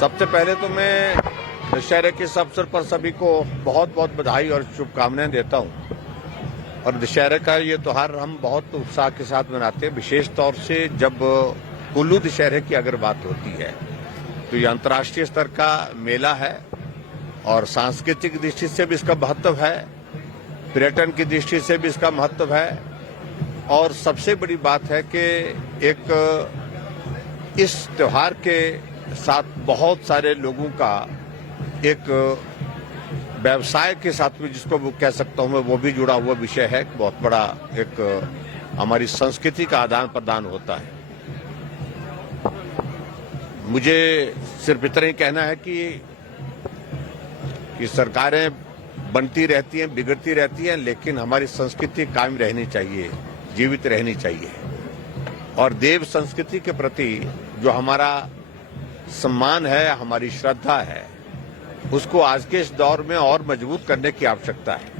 सबसे पहले तो मैं दशहरे के इस अवसर पर सभी को बहुत बहुत बधाई और शुभकामनाएं देता हूं। और दशहरे का ये त्योहार हम बहुत उत्साह के साथ मनाते हैं। विशेष तौर से जब कुल्लू दशहरे की अगर बात होती है तो ये अंतर्राष्ट्रीय स्तर का मेला है और सांस्कृतिक दृष्टि से भी इसका महत्व है, पर्यटन की दृष्टि से भी इसका महत्व है। और सबसे बड़ी बात है कि एक इस त्योहार के साथ बहुत सारे लोगों का एक व्यवसाय के साथ में, जिसको वो कह सकता हूं मैं, वो भी जुड़ा हुआ विषय है। बहुत बड़ा एक हमारी संस्कृति का आदान प्रदान होता है। मुझे सिर्फ इतना ही कहना है कि सरकारें बनती रहती हैं, बिगड़ती रहती हैं, लेकिन हमारी संस्कृति कायम रहनी चाहिए, जीवित रहनी चाहिए। और देव संस्कृति के प्रति जो हमारा सम्मान है, हमारी श्रद्धा है, उसको आज के इस दौर में और मजबूत करने की आवश्यकता है।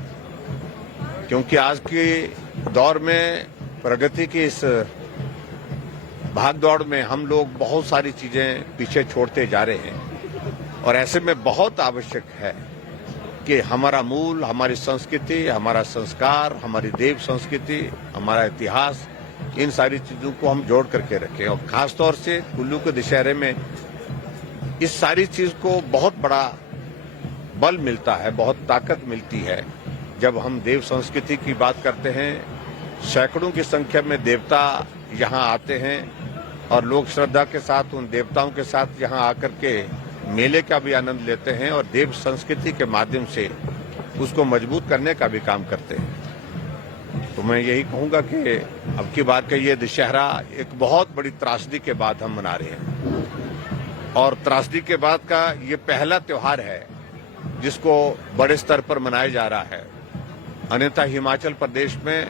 क्योंकि आज के दौर में प्रगति की इस भागदौड़ में हम लोग बहुत सारी चीजें पीछे छोड़ते जा रहे हैं। और ऐसे में बहुत आवश्यक है कि हमारा मूल, हमारी संस्कृति, हमारा संस्कार, हमारी देव संस्कृति, हमारा इतिहास, इन सारी चीजों को हम जोड़ करके रखें। और खासतौर से कुल्लू के दशहरे में इस सारी चीज को बहुत बड़ा बल मिलता है, बहुत ताकत मिलती है। जब हम देव संस्कृति की बात करते हैं, सैकड़ों की संख्या में देवता यहाँ आते हैं और लोग श्रद्धा के साथ उन देवताओं के साथ यहाँ आकर के मेले का भी आनंद लेते हैं और देव संस्कृति के माध्यम से उसको मजबूत करने का भी काम करते हैं। तो मैं यही कहूंगा कि अब की बार का ये दशहरा एक बहुत बड़ी त्रासदी के बाद हम मना रहे हैं और त्रासदी के बाद का ये पहला त्योहार है जिसको बड़े स्तर पर मनाया जा रहा है। अन्यथा हिमाचल प्रदेश में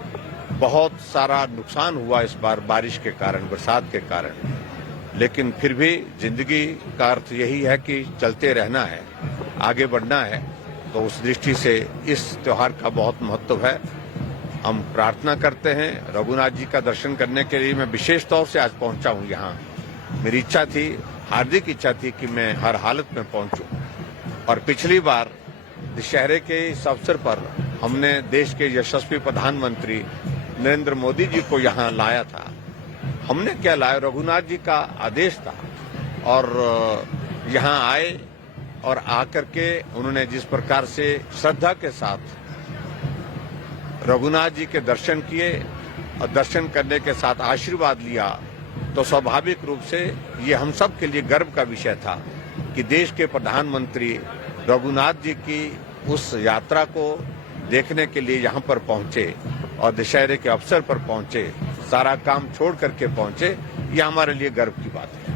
बहुत सारा नुकसान हुआ इस बार बारिश के कारण, बरसात के कारण। लेकिन फिर भी जिंदगी का अर्थ यही है कि चलते रहना है, आगे बढ़ना है। तो उस दृष्टि से इस त्योहार का बहुत महत्व है। हम प्रार्थना करते हैं। रघुनाथ जी का दर्शन करने के लिए मैं विशेष तौर से आज पहुंचा हूं यहाँ। मेरी इच्छा थी, हार्दिक इच्छा थी कि मैं हर हालत में पहुंचूं। और पिछली बार दशहरे के इस अवसर पर हमने देश के यशस्वी प्रधानमंत्री नरेंद्र मोदी जी को यहाँ लाया था। हमने क्या लाया, रघुनाथ जी का आदेश था और यहाँ आए और आकर के उन्होंने जिस प्रकार से श्रद्धा के साथ रघुनाथ जी के दर्शन किए और दर्शन करने के साथ आशीर्वाद लिया, तो स्वाभाविक रूप से ये हम सब के लिए गर्व का विषय था कि देश के प्रधानमंत्री रघुनाथ जी की उस यात्रा को देखने के लिए यहाँ पर पहुंचे और दशहरे के अवसर पर पहुंचे, सारा काम छोड़ करके पहुंचे। ये हमारे लिए गर्व की बात है।